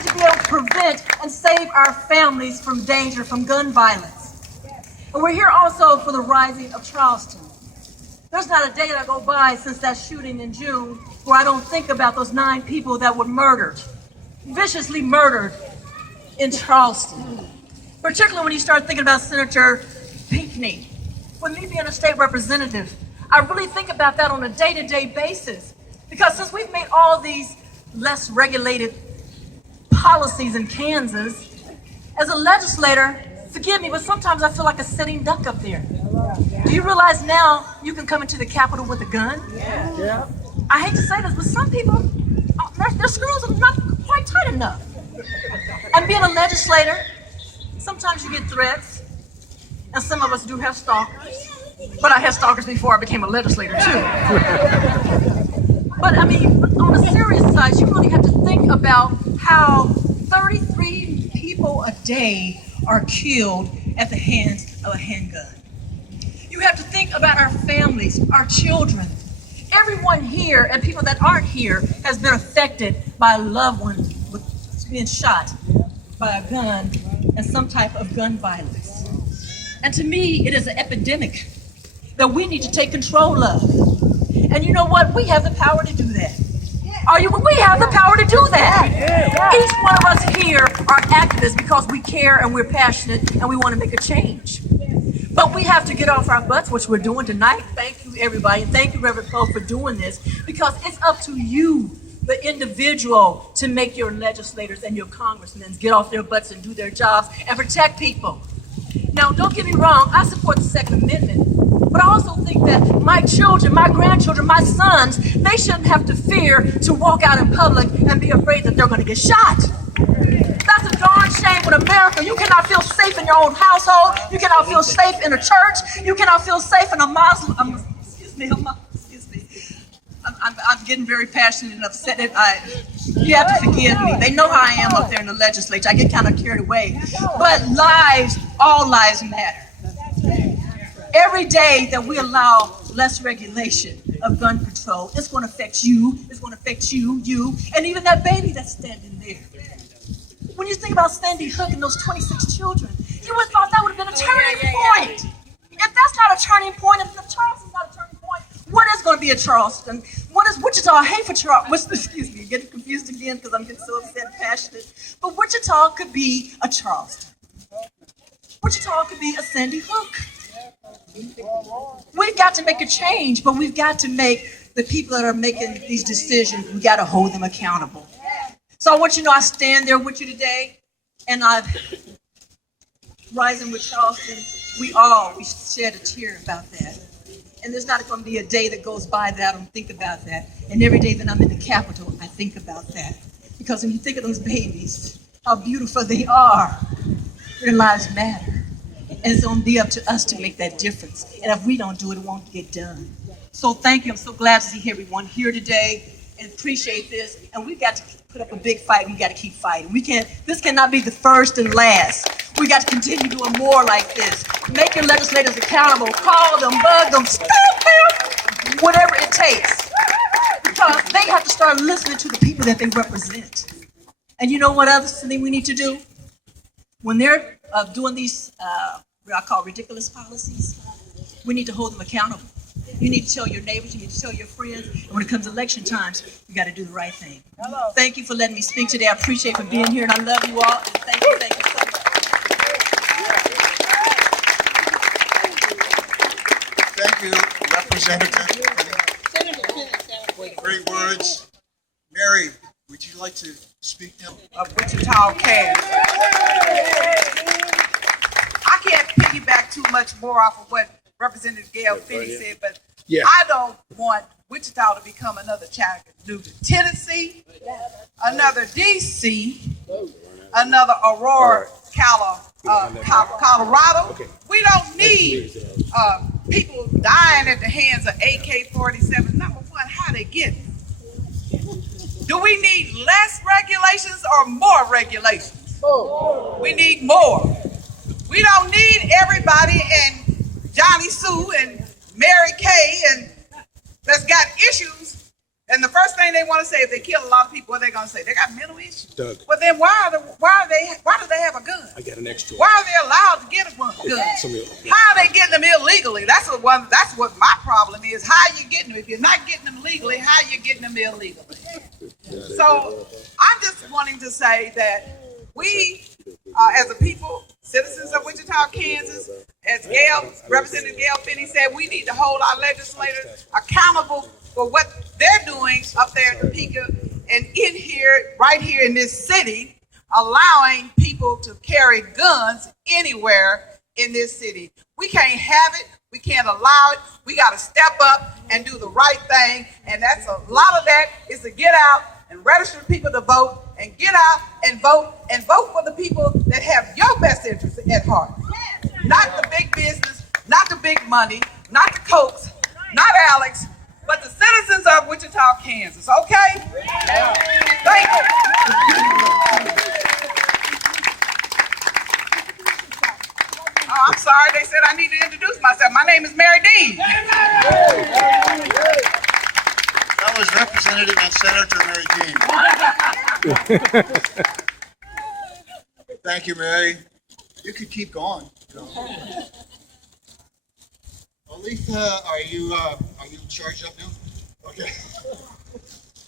need to be able to prevent and save our families from danger, from gun violence. And we're here also for the rising of Charleston. There's not a day that go by since that shooting in June where I don't think about those 9 people that were murdered, viciously murdered in Charleston. Particularly when you start thinking about Senator Finney. With me being a state representative, I really think about that on a day-to-day basis. Because since we've made all these less regulated policies in Kansas, as a legislator, forgive me, but sometimes I feel like a sitting duck up there. Do you realize now you can come into the Capitol with a gun? Yeah. I hate to say this, but some people, their screws are not quite tight enough. And being a legislator, sometimes you get threats, and some of us do have stalkers. But I had stalkers before I became a legislator too. But I mean, on a serious side, you really have to think about how 33 people a day are killed at the hands of a handgun. You have to think about our families, our children. Everyone here, and people that aren't here, has been affected by a loved one being shot by a gun and some type of gun violence. And to me, it is an epidemic that we need to take control of. And you know what? We have the power to do that. We have the power to do that. Each one of us here are activists because we care and we're passionate and we want to make a change. But we have to get off our butts, which we're doing tonight. Thank you, everybody. And thank you, Reverend Pope, for doing this, because it's up to you, the individual, to make your legislators and your congressmen get off their butts and do their jobs and protect people. Now, don't get me wrong, I support the Second Amendment, but I also think that my children, my grandchildren, my sons, they shouldn't have to fear to walk out in public and be afraid that they're going to get shot. That's a darn shame with America. You cannot feel safe in your own household. You cannot feel safe in a church. You cannot feel safe in a Muslim. I'm getting very passionate and upset. You have to forgive me. They know how I am up there in the legislature. I get kind of carried away. But all lives matter. Every day that we allow less regulation of gun control, it's going to affect you. It's going to affect you, and even that baby that's standing there. When you think about Sandy Hook and those 26 children, you would have thought that would have been a turning point. If that's not a turning point, if Charleston's not a turning point, what is going to be a Charleston? What is Wichita? I hate for Charleston. Excuse me, getting confused again because I'm getting so upset and passionate. But Wichita could be a Charleston. Wichita could be a Sandy Hook. We've got to make a change, but we've got to make the people that are making these decisions, we got to hold them accountable. So I want you to know I stand there with you today, and I've rising with Charleston. We shed a tear about that. And there's not going to be a day that goes by that I don't think about that. And every day that I'm in the Capitol, I think about that. Because when you think of those babies, how beautiful they are, their lives matter. And it's going to be up to us to make that difference. And if we don't do it, it won't get done. So thank you. I'm so glad to see everyone here today and appreciate this. And we've got to put up a big fight. We got to keep fighting. This cannot be the first and last. We got to continue doing more like this. Make your legislators accountable. Call them, bug them, stop them, whatever it takes. Because they have to start listening to the people that they represent. And you know what other thing we need to do? When they're doing these, what I call ridiculous policies, we need to hold them accountable. You need to tell your neighbors, you need to tell your friends, and when it comes to election times, you got to do the right thing. Hello. Thank you for letting me speak today. I appreciate for being here, and I love you all. And thank you so much. Thank you, Representative. Great words. Mary, would you like to speak now? Of Wichita, Kansas. I can't piggyback too much more off of what Representative Gail Finney said, but I don't want Wichita to become another Chattanooga, Tennessee, another DC, another Aurora, Colorado. We don't need people dying at the hands of AK-47. Number one, how they get it? Do we need less regulations or more regulations? We need more. We don't need everybody and Johnny Sue and Mary Kay and that's got issues And the first thing they want to say, if they kill a lot of people, what are they going to say? They got mental issues. Doug. Well, then why do they have a gun? I got an extra. Why are they allowed to get a gun? How are they getting them illegally? That's what my problem is. How are you getting them? If you're not getting them legally, how are you getting them illegally? So I'm just wanting to say that we, as a people, citizens of Wichita, Kansas, as Representative Gail Finney said, we need to hold our legislators accountable for what they're doing up there in Topeka and right here in this city, allowing people to carry guns anywhere in this city. We can't have it. We can't allow it. We got to step up and do the right thing. And that's a lot of that is to get out and register people to vote and get out and vote for the people that have your best interests at heart. Not the big business, not the big money, not the Cokes, not Alex, but the citizens of Wichita, Kansas, okay? Thank you. Oh, I'm sorry, they said I need to introduce myself. My name is Mary Dean. That was Representative and Senator Mary Dean. Thank you, Mary. You could keep going. Oletha, are you charged up now? Okay.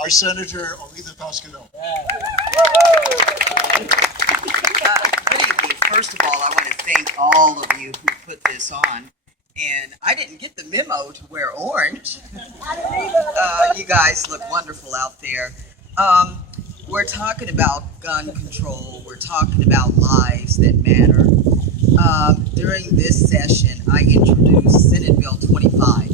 Our Senator Oletha Faust-Goudeau. Good evening. First of all, I want to thank all of you who put this on. And I didn't get the memo to wear orange. You guys look wonderful out there. We're talking about gun control. We're talking about lives that matter. During this session, I introduced Senate Bill 25.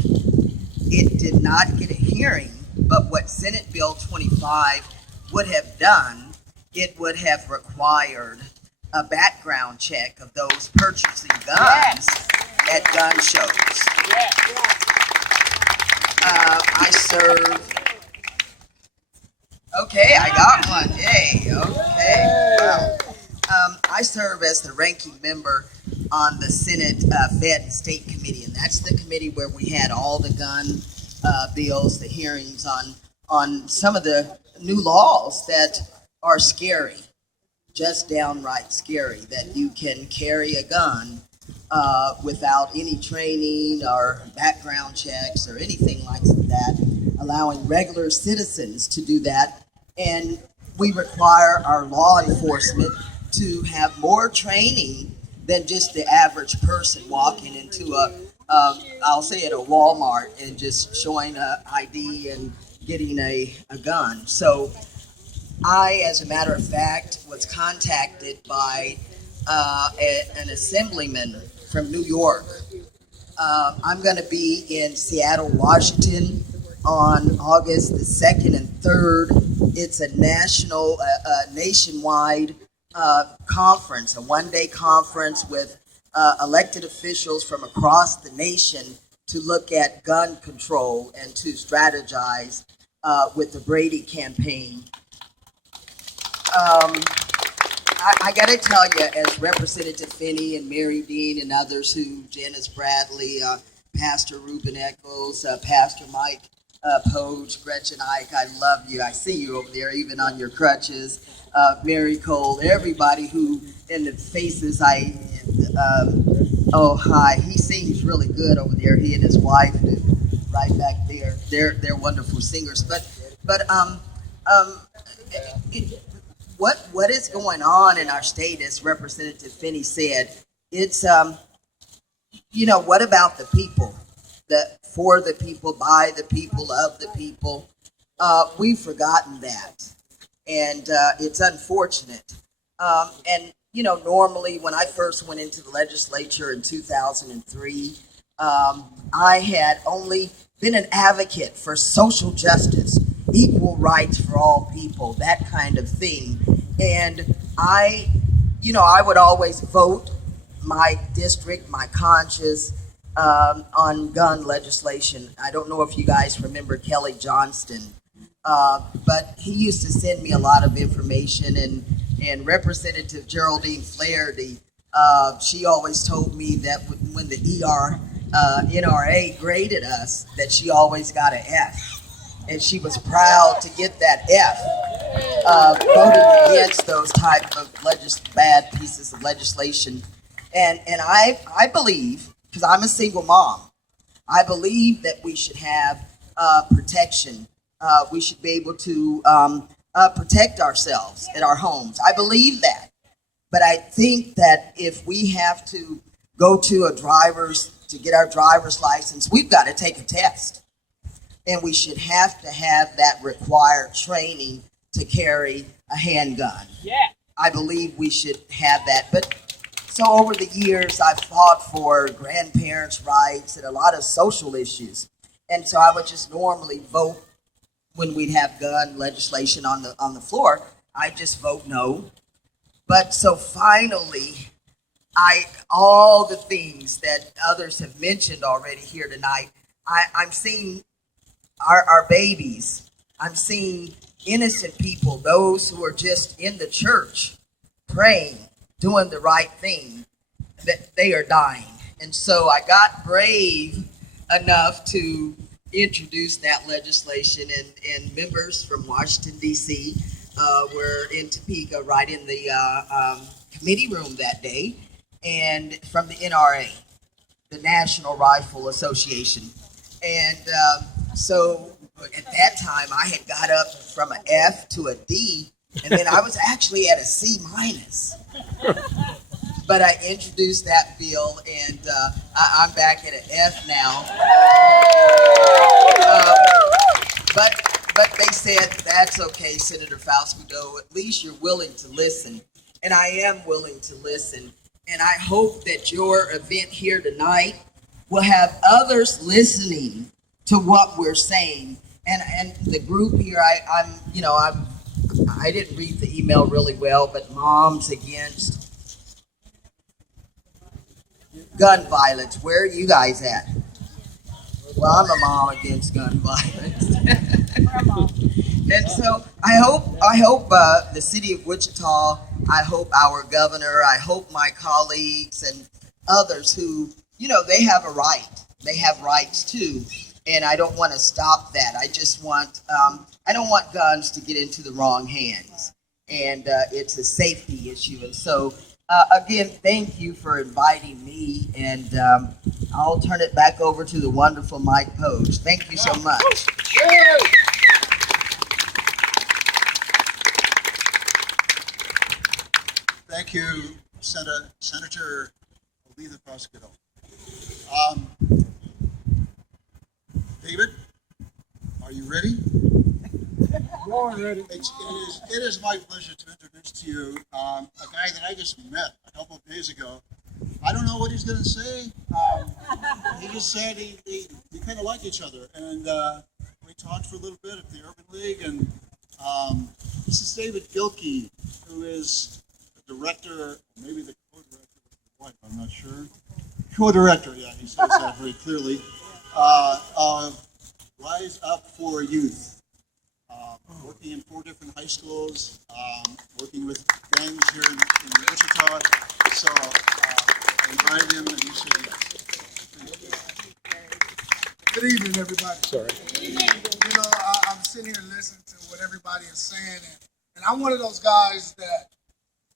It did not get a hearing, but what Senate Bill 25 would have done, it would have required a background check of those purchasing guns at gun shows. I serve. Okay, I got one. Yay. Okay. Wow. I serve as the ranking member on the Senate Fed and State Committee, and that's the committee where we had all the gun bills, the hearings on some of the new laws that are scary, just downright scary, that you can carry a gun without any training or background checks or anything like that, allowing regular citizens to do that. And we require our law enforcement to have more training than just the average person walking into I'll say at a Walmart and just showing an ID and getting a gun. So I, as a matter of fact, was contacted by an assemblyman from New York. I'm going to be in Seattle, Washington on August the 2nd and 3rd. It's a nationwide conference, a one-day conference with elected officials from across the nation to look at gun control and to strategize with the Brady campaign. I got to tell you, as Representative Finney and Mary Dean and others Janice Bradley, Pastor Reuben Eckels, Pastor Mike Poege, Gretchen Ike, I love you. I see you over there, even on your crutches. Mary Cole, everybody who in the faces oh, hi. He sings really good over there. He and his wife do, right back there. They're wonderful singers. But what is going on in our state, as Representative Finney said, it's what about the people? For the people, by the people, of the people. We've forgotten that. And it's unfortunate. Normally when I first went into the legislature in 2003, I had only been an advocate for social justice, equal rights for all people, that kind of thing. And I would always vote my district, my conscience, on gun legislation. I don't know if you guys remember Kelly Johnston, but he used to send me a lot of information, and Representative Geraldine Flaherty, she always told me that when the NRA graded us, that she always got an F. and she was proud to get that F, voting against those type of bad pieces of legislation. And I believe, because I'm a single mom, I believe that we should have protection. We should be able to protect ourselves in our homes. I believe that. But I think that if we have to go to to get our driver's license, we've got to take a test. And we should have to have that required training to carry a handgun. Yeah. I believe we should have that. But so over the years, I've fought for grandparents' rights and a lot of social issues. And so I would just normally vote when we'd have gun legislation on the floor. I just vote no. But so finally, all the things that others have mentioned already here tonight, I'm seeing our babies. I'm seeing innocent people, those who are just in the church, praying, doing the right thing, that they are dying. And so I got brave enough to introduce that legislation, and members from Washington, D.C. Were in Topeka, right in the committee room that day, and from the NRA, the National Rifle Association. And so at that time, I had got up from an F to a D, and then I was actually at a C minus. But I introduced that bill, and I'm back at an F now. But they said, that's okay, Senator Faust-Goudeau, at least you're willing to listen. And I am willing to listen. And I hope that your event here tonight will have others listening to what we're saying. And the group here, I didn't read the email really well, but Moms Against Gun Violence, where are you guys at? Well, I'm a mom against gun violence. And so I hope the city of Wichita, I hope our governor, I hope my colleagues and others who, they have a right. They have rights too. And I don't want to stop that. I just want, I don't want guns to get into the wrong hands. And it's a safety issue. And so, again, thank you for inviting me. And I'll turn it back over to the wonderful Mike Poege. Thank you so much. Thank you, Senator Oletha Faust-Goudeau. David, are you ready? Born ready. It is my pleasure to introduce to you a guy that I just met a couple of days ago. I don't know what he's going to say. He just said he kind of like each other, and we talked for a little bit at the Urban League. And this is David Gilkey, who is the director, maybe the co-director with his wife. I'm not sure. Co-director, yeah, he says that very clearly. Of Rise Up for Youth. Working in 4 different high schools, working with gangs here in Wichita. So I invited him, and he said yes. Good evening, everybody. Sorry. I'm sitting here listening to what everybody is saying, and I'm one of those guys that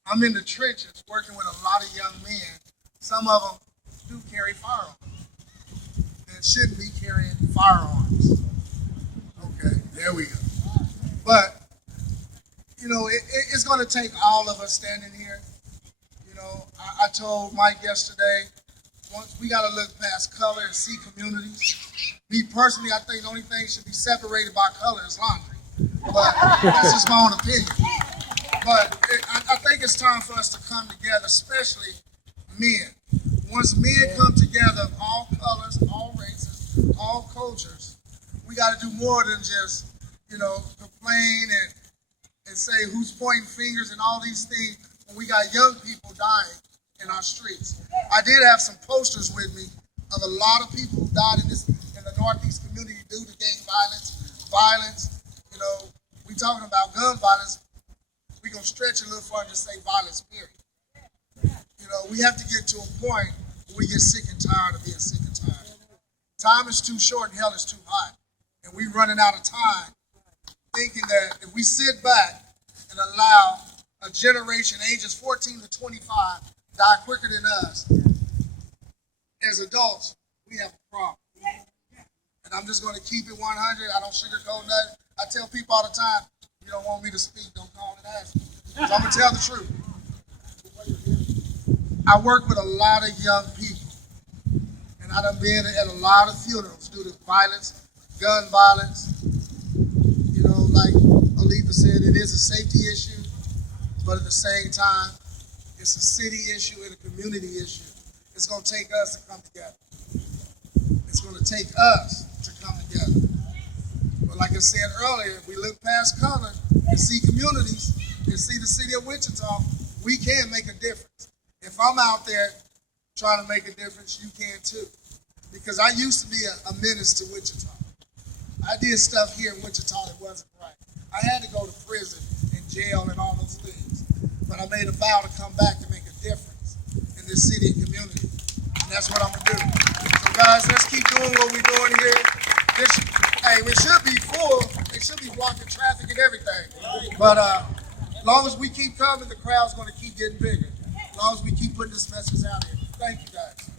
I'm in the trenches working with a lot of young men. Some of them do carry firearms that shouldn't be carrying firearms. Okay, there we go. But, it's going to take all of us standing here. I told Mike yesterday, once we got to look past color and see communities. Me personally, I think the only thing should be separated by color is laundry. But that's just my own opinion. But I think it's time for us to come together, especially men. Once men come together of all colors, all races, all cultures, we got to do more than just, complain and say who's pointing fingers and all these things when we got young people dying in our streets. I did have some posters with me of a lot of people who died in the Northeast community due to gang violence. We talking about gun violence. We're going to stretch a little further and just say violence, period. We have to get to a point where we get sick and tired of being sick and tired. Time is too short and hell is too hot. and we running out of time, thinking that if we sit back and allow a generation ages 14 to 25 die quicker than us, as adults, we have a problem. And I'm just going to keep it 100. I don't sugarcoat nothing. I tell people all the time, you don't want me to speak, don't call and ask me. So I'm going to tell the truth. I work with a lot of young people. And I done been at a lot of funerals due to violence, gun violence. You know, like Oletha said, it is a safety issue. But at the same time, it's a city issue and a community issue. It's going to take us to come together. It's going to take us to come together. But like I said earlier, if we look past color and see communities and see the city of Wichita, we can make a difference. If I'm out there trying to make a difference, you can too. Because I used to be a menace to Wichita. I did stuff here in Wichita that wasn't right. I had to go to prison and jail and all those things. But I made a vow to come back to make a difference in this city and community. And that's what I'm going to do. So guys, let's keep doing what we're doing here. Hey, it should be full. They should be blocking traffic and everything. But as long as we keep coming, the crowd's going to keep getting bigger. As long as we keep putting this message out here. Thank you, guys.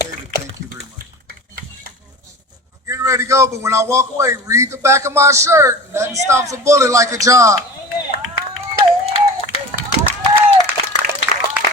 David, thank you very much. I'm getting ready to go, but when I walk away, read the back of my shirt. Nothing stops a bullet like a job.